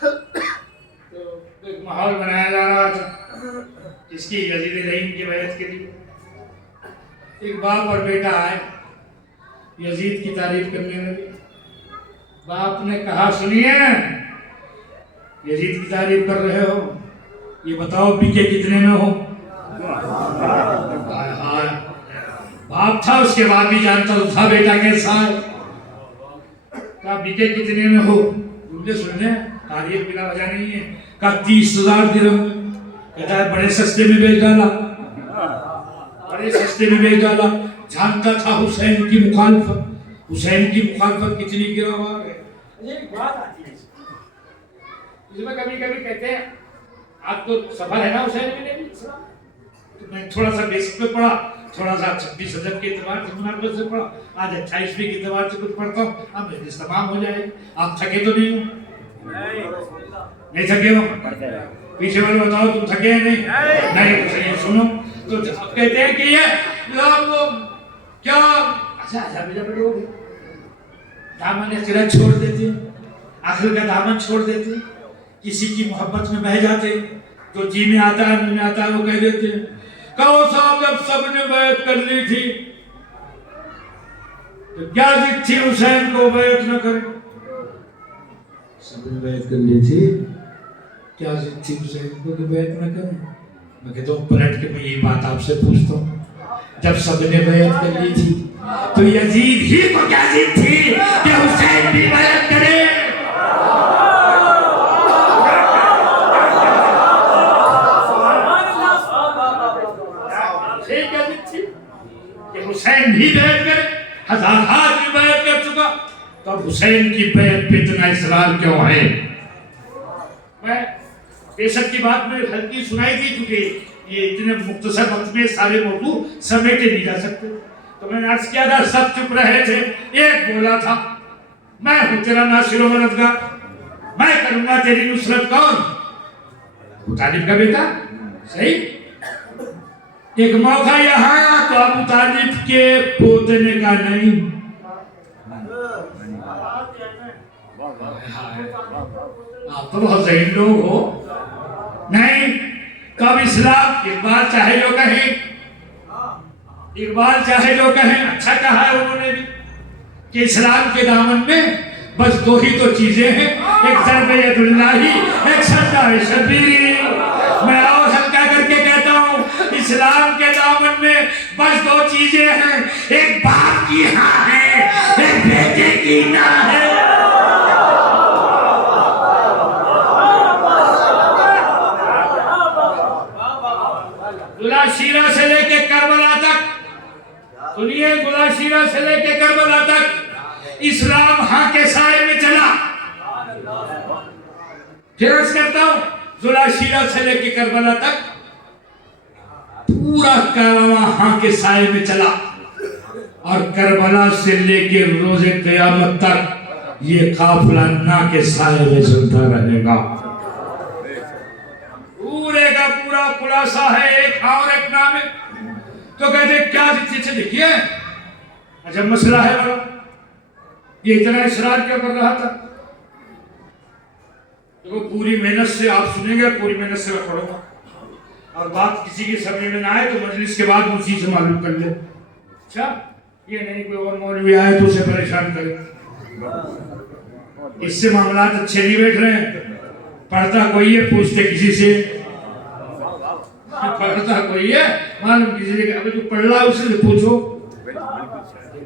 تو ایک ماحول بنایا جا رہا تھا جس کی یزید رحیم کی بیعت کے لیے ایک باپ اور بیٹا آئے، یزید کی تعریف کرنے لگے۔ باپ نے کہا سنیے، یزید کی تعریف کر رہے ہو، یہ بتاؤ بکے کتنے میں ہو؟ باپ تھا اس کے بعد بھی جانتا تھا بیٹا کیسا ہے۔ کہا بکے کتنے میں ہو؟ مجھے سننے تعریف بلا وجہ نہیں ہے۔ کہا 30,000 درہم۔ کہتا ہے بڑے سستے میں بیچ ڈالا، بڑے سستے میں بیچ ڈالا۔ جانتا تھا حسین کی مخالفت، حسین کی مخالفت کتنی گراوار ہے۔ ایک بات آتی ہے اس میں کبھی کبھی کہتے ہیں آپ تو سفر ہے نا حسین میں نہیں، تو میں تھوڑا سا بیسک پہ پڑھا، تھوڑا سا 26 ادب کے اعتبار سے مناسبت سے پڑھا، آج 28ویں کے اعتبار سے کچھ پڑھتا ہوں، اب مجلس تمام ہو جائے۔ آپ تھکے تو نہیں ہو؟ نہیں تھکے ہو؟ پیچھے والے بتاؤ تم تھکے ہیں نہیں؟ نہیں تو صحیح سنو، تو کہتے ہیں کہ یہ لوگ کیا اچھا جب لوگ دامن اخرت چھوڑ دیتے، آخر کا دامن چھوڑ دیتے، کسی کی محبت میں بہہ جاتے، جو جی میں آتا ہے منہ میں آتا ہے وہ کہہ دیتے ہیں کہو صاحب جب سب نے بیعت کر لی تھی تو کیا ضد تھی حسین کو بیعت نہ کرے؟ سب نے بیعت کر لی تھی، کیا ضد تھی حسین کو کہ بیعت نہ کرے؟ میں کہتا ہوں پلٹ کے میں یہ بات آپ سے پوچھتا ہوں، جب سب نے بیعت کر لی تھی تو یزید ہی کو کیا ضد تھی کہ حسین بھی بیعت کرے؟ حسین بھی بیعت کرے، ہزار کی بیعت کر چکا، تو اب حسین کی بیعت پہ اتنا اصرار کیوں ہے؟ میں بیشک کی بات میں ہلکی سنائی تھی کیونکہ یہ اتنے مختصر وقت میں سارے موضوع سمیٹے نہیں جا سکتے، تو میں نے عرض کیا تھا سب چپ رہے تھے، ایک بولا تھا میں ہوں تیرا ناصر و مددگار، میں کروں گا تیری نصرت۔ کون؟ ابو طالب کا بیٹا، صحیح۔ ایک موقع یہاں تو ابو طالب کے پوتنے کا نہیں، آپ تو بہت ذہین لوگ ہو، نہیں کب اسلام، اقبال چاہے جو کہیں، اقبال چاہے جو کہیں، اچھا کہا ہے انہوں نے بھی کہ اسلام کے دامن میں بس دو ہی تو چیزیں ہیں، ایک ضرب ید اللہ، ایک سجدہ شبیری۔ میں اور ہلکا کر کے کہتا ہوں اسلام کے دامن میں بس دو چیزیں ہیں، ایک باپ کی ہاں ہے، ایک بیٹے کی نہ ہے۔ گلاشیرہ سے لے کے کربلا تک، سنیے، گلاشیرہ سے لے کے کربلا تک اسلام ہاں کے سائے میں چلا۔ پھر عرض کرتا ہوں گلاشیرہ سے لے کے کربلا تک پورا کارواں ہاں کے سائے میں چلا، اور کربلا سے لے کے روز قیامت تک یہ قافلہ نا کے سائے میں چلتا رہے گا۔ پورے کا پورا خلاصہ ہے ایک ہاں اور ایک نا میں۔ تو کہتے کیا چیز دیکھیے عجب مسئلہ ہے بڑا، یہ اتنا اصرار کیا کر رہا تھا؟ دیکھو پوری محنت سے آپ سنیں گے، پوری محنت سے میں پڑھوں گا، اور بات کسی کی سمجھ میں نہ آئے تو مجلس کے بعد اسی سے معلوم کر لے۔ اچھا یہ نہیں کوئی اور مولوی آئے تو اسے پریشان کرے، اس سے معاملات اچھے نہیں بیٹھ رہے ہیں۔ پڑھتا کوئی ہے پوچھتے کسی سے، پڑھتا کوئی ہے معلوم کسی سے، ابھی جو پڑھ رہا ہے اسے پوچھو،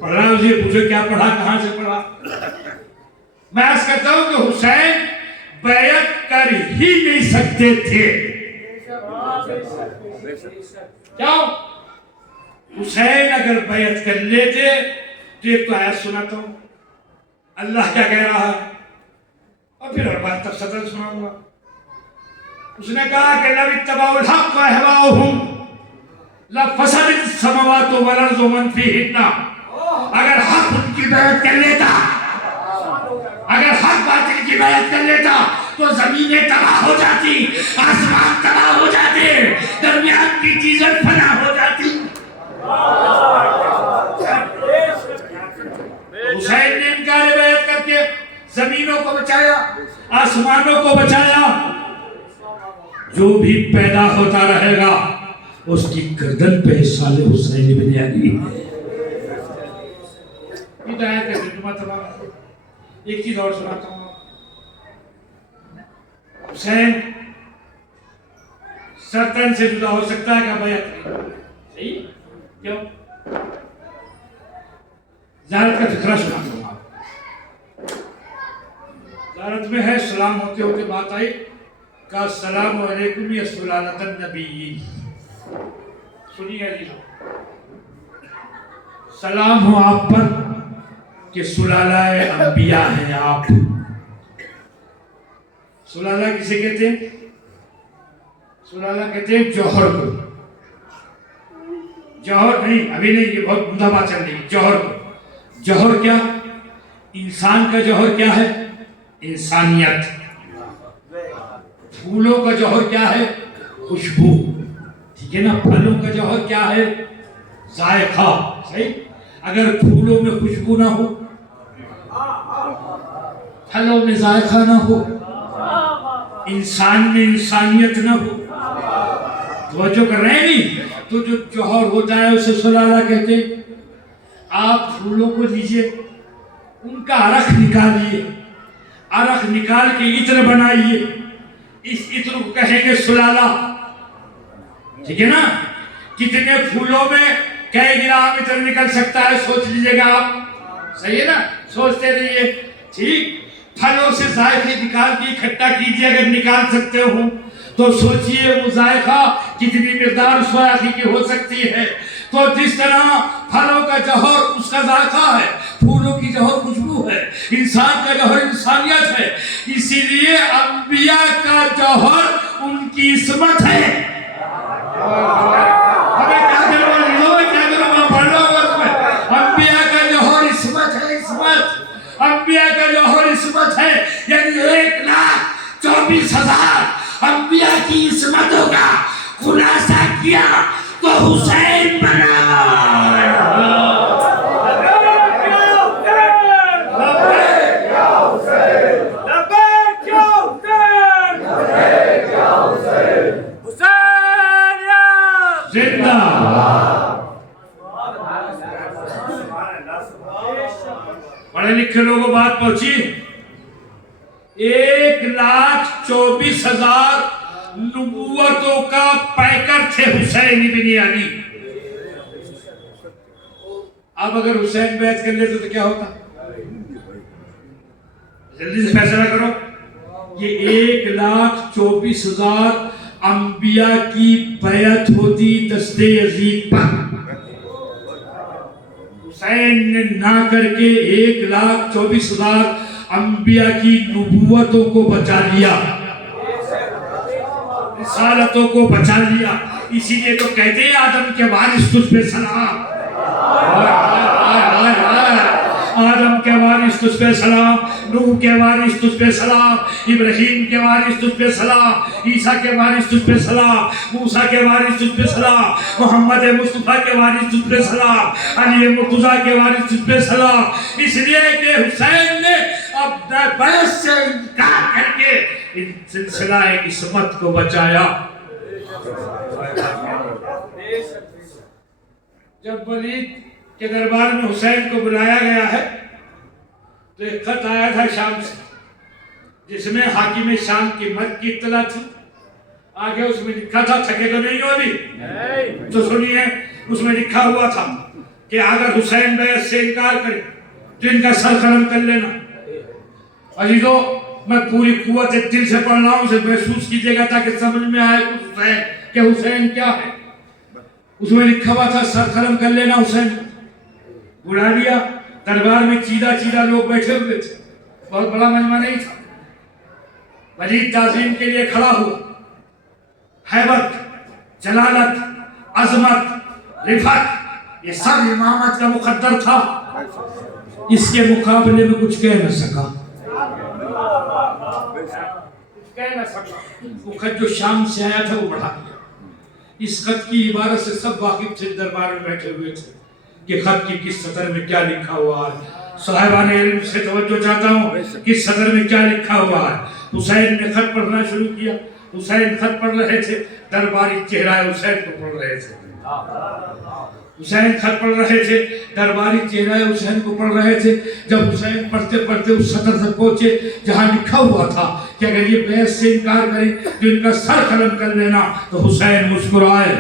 پڑھ رہا ہے اسے پوچھو کیا پڑھا، کہاں سے پڑھا۔ میں عرض کرتا ہوں کہ حسین بیعت کر ہی نہیں سکتے تھے۔ کیوں؟ حسین اگر بیعت کر لیتے تو ایک تو آیت سناتا ہوں اللہ کیا کہہ رہا ہے، اور پھر اور بات تفصیل سناؤں گا۔ اس نے کہا کہ لو اتبعوا الحق واهواءهم لفسدت السماوات والارض ومن فيهن۔ اگر حق ان کی بیعت کر لیتا، اگر حق باطل کی بیعت کر لیتا تو زمینیں تباہ ہو جاتی، آسمان تباہ ہو جاتے، درمیان کی چیزیں فنا ہو جاتی۔ حسین نے انکار بیعت کر کے زمینوں کو بچایا، آسمانوں کو بچایا۔ جو بھی پیدا ہوتا رہے گا اس کی گردن پہ صالح حسین بن علی۔ ایک چیز اور سناتا ہوں، حسین سرطن سے جدا ہو سکتا ہے کہ بیعت نہیں؟ صحیح کیوں؟ زیارت کا فکرہ سناتا ہوں آپ۔ زیارت میں ہے سلام ہوتے ہوتے بات آئی کہ السلام علیکم یا سلالۃ النبی۔ سنیے جی، سلام ہو آپ پر کہ سلالہ انبیاء ہیں آپ۔ سلالہ کسے کہتے ہیں؟ سلالہ کہتے ہیں جوہر کو۔ جوہر نہیں، ابھی نہیں، یہ بہت عمدہ بات چل رہی ہے۔ جوہر کو، جوہر کیا؟ انسان کا جوہر کیا ہے؟ انسانیت۔ پھولوں کا جوہر کیا ہے؟ خوشبو، ٹھیک ہے نا؟ پھلوں کا جوہر کیا ہے؟ ذائقہ، صحیح؟ اگر پھولوں میں خوشبو نہ ہو، پھلوں میں ذائقہ نہ ہو، انسان میں انسانیت نہ ہو، توجہ کر رہے ہیں نہیں؟ تو جو جوہر ہوتا ہے اسے سلالہ کہتے ہیں۔ آپ پھولوں کو لیجئے، ان کا عرق نکالیے، عرق نکال کے عطر بنائیے، اس عطر کو کہیں گے سلالہ، ٹھیک ہے نا؟ کتنے پھولوں میں کئی گرام عطر نکل سکتا ہے سوچ لیجئے گا آپ، صحیح ہے نا؟ سوچتے رہیے، ٹھیک؟ پھلوں سے ذائقے نکال کے اکٹھا کیجئے، اگر نکال سکتے ہو تو سوچئے وہ ذائقہ کتنی مقدار اس ذائقے کی ہو سکتی ہے۔ تو جس طرح پھلوں کا جوہر اس کا ذائقہ ہے، پھولوں کی جوہر خوشبو ہے، انسان کا جوہر انسانیت ہے، اسی لیے انبیاء کا جوہر ان کی عصمت ہے۔ ہمیں کیا کرنا ہے؟ کیا کرنا پڑھ رہا ہوں اس میں؟ انبیاء کا جوہر عصمت ہے، عصمت، انبیاء کا جوہر عصمت ہے، یعنی 1,24,000 انبیاء کی عصمتوں کا خلاصہ کیا تو حسین بنا۔ زندہ پڑھے لکھے لوگوں بات پہنچی، 1,24,000 نبوتوں کا پیکر تھے حسین بن علی۔ اب اگر حسین بیعت کر لیتے تو کیا ہوتا؟ جلدی سے فیصلہ کرو۔ یہ 1,24,000 انبیاء کی بیعت ہوتی دست یزید پر، حسین نے نہ کر کے 1,24,000 انبیاء کی نبوتوں کو بچا لیا، رسالتوں کو بچا لیا، اسی لیے تو کہتے ہیں آدم کے وارث تجھ پہ سلام، آدم کے وارث تجھ پہ سلام، نوح کے وارث تجھ پہ سلام، ابراہیم کے وارث تجھ پہ سلام، عیسیٰ کے وارث تجھ پہ سلام، موسیٰ کے وارث تجھ پہ سلام، محمد مصطفیٰ کے وارث تجھ پہ سلام، علی مرتضیٰ کے وارث تجھ پہ سلام، اس لیے کہ حسین نے اپنا بیعت سے انکار کر کے سلسلہ عصمت کو بچایا۔ جب ولید کے دربار میں حسین کو بلایا گیا ہے تو ایک خط آیا تھا شام سے، جس میں حاکم شام کی مرگ کی اطلاع تھی۔ آگے اس میں لکھا تھا، تھکے تو نہیں ہو ابھی تو سنیے، اس میں لکھا ہوا تھا کہ اگر حسین بیعت سے انکار کرے تو ان کا سر قلم کر لینا۔ عزیزو، میں پوری قوت دل سے پڑھ رہا ہوں، اسے محسوس کیجئے گا تاکہ سمجھ میں آئے حسین کہ حسین کیا ہے۔ اس میں لکھا ہوا تھا سر قلم کر لینا۔ حسین بلا لیا، دربار میں چیدہ لوگ بیٹھے ہوئے تھے، بہت بڑا مجمع نہیں تھا۔ ولید تعظیم کے لیے کھڑا ہوا، ہیبت، جلالت، عظمت، رفعت، یہ سب امامت کا مقدر تھا، اس کے مقابلے میں کچھ کہہ نہ سکا۔ وہ خط جو شام سے آیا تھا وہ بڑھا دیا۔ اس خط کی عبارت سے سب واقف تھے، دربار میں بیٹھے ہوئے تھے کہ خط کی کس سطر میں کیا لکھا ہوا ہے۔ صاحبان علم سے توجہ چاہتا ہوں، کس سطر میں کیا لکھا ہوا ہے۔ حسین نے خط پڑھنا شروع کیا۔ حسین خط پڑھ رہے تھے، درباری چہرہ حسین کو پڑھ رہے تھے۔ حسین خط پڑھ رہے تھے، درباری چہرہ حسین کو پڑھ رہے تھے۔ جب حسین پڑھتے پڑھتے اس سطر تک پہنچے جہاں لکھا ہوا تھا کہ اگر یہ بیعت سے انکار کریں تو ان کا سر قلم کر لینا، تو حسین مسکرائے۔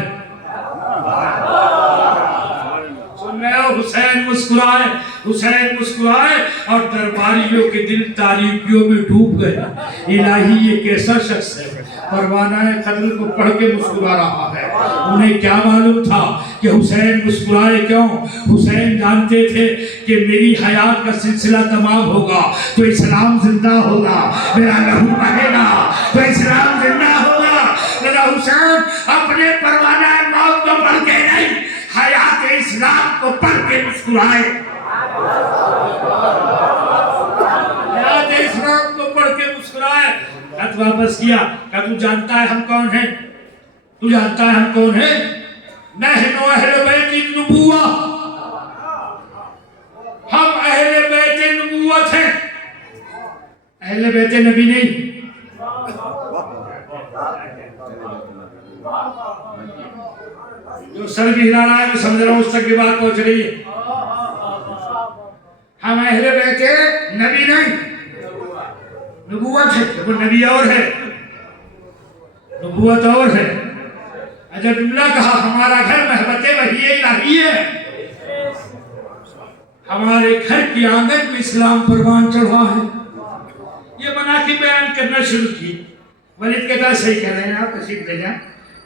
حسین مسکرائے، حسین مسکرائے اور درباریوں کے دل تاریکیوں میں ڈوب گئے۔ الہی یہ کیسا شخص ہے، پروانہ قتل کو پڑھ کے مسکرا رہا ہے۔ انہیں کیا معلوم تھا کہ حسین مسکرائے کیوں؟ حسین جانتے تھے کہ میری حیات کا سلسلہ تمام ہوگا تو اسلام زندہ ہوگا، میرا لہو بہے گا تو اسلام زندہ ہوگا۔ میرا حسین اپنے پروانہ موت کو پڑھ کے نہیں، حیات اسلام کو پڑھ کے مسکرائے۔ حیات اسلام کو پڑھ کے مسکرائے۔ خط واپس کیا کہ تو جانتا ہے ہم کون ہیں؟ تو جانتا ہے ہم کون ہیں؟ نحن اہل بیت النبوہ، ہم اہل بیت نبوت ہیں، اہل بیت نبی نہیں۔ جو سر بھی ہلا رہا ہے میں سمجھ رہا ہوں اس تک بھی بات پہنچ رہی ہے۔ ہم اہل بیت نبی نہیں، نبوت ہے، وہ نبی اور ہے، نبوت اور ہے۔ جب جملہ کہا ہمارا گھر محبت وحی الہی ہے، ہمارے گھر کی آنگن میں اسلام پروان چڑھا ہے، یہ مناقب بیان کرنا شروع کی۔ ولید کہتا ہے صحیح کہہ رہے ہیں آپ، تشریف لے جائیں،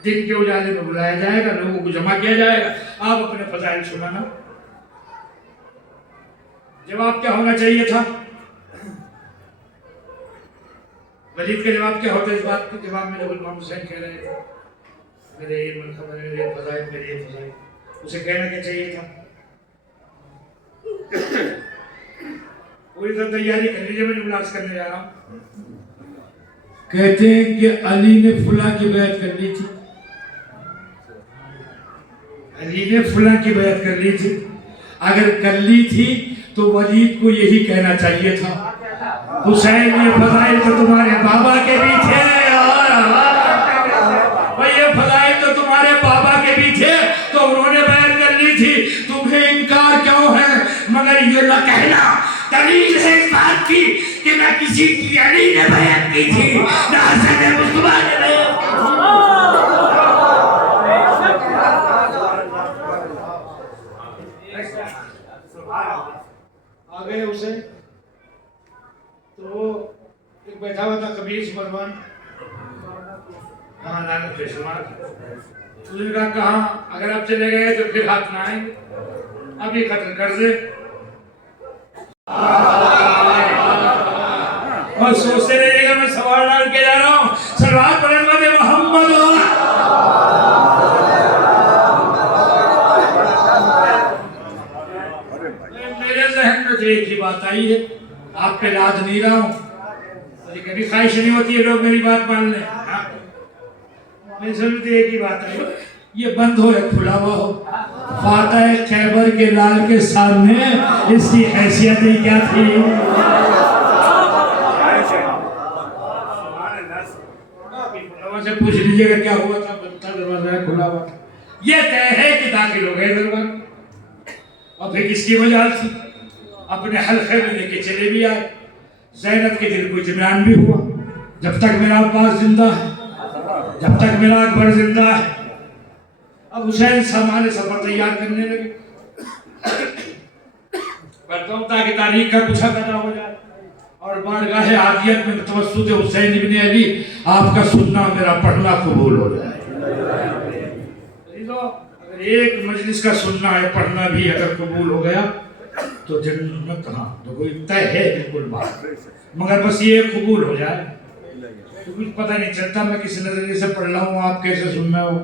دن کے اجالے میں بلایا جائے گا، لوگوں کو جمع کیا جائے گا، آپ اپنے فضائل سنانا۔ جواب کیا ہونا چاہیے تھا؟ ولید کا جواب کیا ہوتا ہے؟ اس بات کے جواب میں امام حسین کہہ رہے تھے میرے یہ منصب، میرے یہ فضائل، میرے یہ فضائل۔ اسے کہنا کیا چاہیے تھا؟ پوری طرح تیاری کر لیجیے، میں جملہ عرض کرنے جا رہا ہوں۔ کہتے ہیں کہ علی نے فلاں کی بیعت کر لی تھی، علی نے فلاں کی بیعت کر لی تھی۔ اگر کر لی تھی تو ولید کو یہی کہنا چاہیے تھا، حسین یہ فضائل تو تمہارے بابا کے بھی تھے، یہ فضائل تو تمہارے بابا کے بھی تھے تو انہوں نے بیعت کر لی تھی، تمہیں انکار کیوں ہے؟ مگر یہ نہ کہنا دلیل ہے اس بات کی کہ نہ کسی کی علی نے بیعت کی تھی، نہ حسن مصطفیٰ نے بیعت کی تھی۔ آگئے اسے تو ایک بیٹھا ہوا تھا قبیس مروان، ہاں لعنت بے شمار۔ اس نے کہا اگر آپ چلے گئے تو پھر ہاتھ نہ آئیں گے، ابھی قتل کر دے۔ اور سوچتے رہیے گا، میں سوال ڈال کے جا رہا ہوں، سلوات پڑھیں محمد میرے ذہن میں تو ایک ہی بات آئی ہے، آپ پہ لاد نہیں رہا ہوں، مجھے کبھی خواہش نہیں ہوتی ہے لوگ میری بات مان لیں، میری ضرورت ایک ہی بات ہے، یہ بند ہو یا کھلا ہوا ہو، فاتح خیبر کے لال کے سامنے اس کی حیثیت ہی کیا تھی؟ سے پوچھ لیجئے گا کیا ہوا تھا، بنتا دروازہ کھلا ہوا تھا، یہ طے ہے کہ داخل ہو گئے دربار، اور پھر کس کی مجال تھی، اپنے حلقے میں لے کے چلے بھی آئے، زینب کے دل کو اطمینان بھی ہوا، جب تک میرا عباس زندہ ہے، جب تک میرا اکبر زندہ ہے، اب حسین سامان سفر تیار کرنے لگے، کرتا ہوں تاکہ تاریخ کا پوچھا پیدا ہو جائے، اور بارگاہ عادیت میں توسط حسین ابن علی آپ کا سننا میرا پڑھنا قبول ہو جائے۔ اگر ایک مجلس کا سننا ہے پڑھنا بھی اگر قبول ہو گیا تو جنت، ہاں تو کوئی طے ہے بالکل بات، مگر بس یہ قبول ہو جائے تو کچھ پتہ نہیں چلتا میں کس نظریے سے پڑھ رہا ہوں، آپ کیسے سننا ہو۔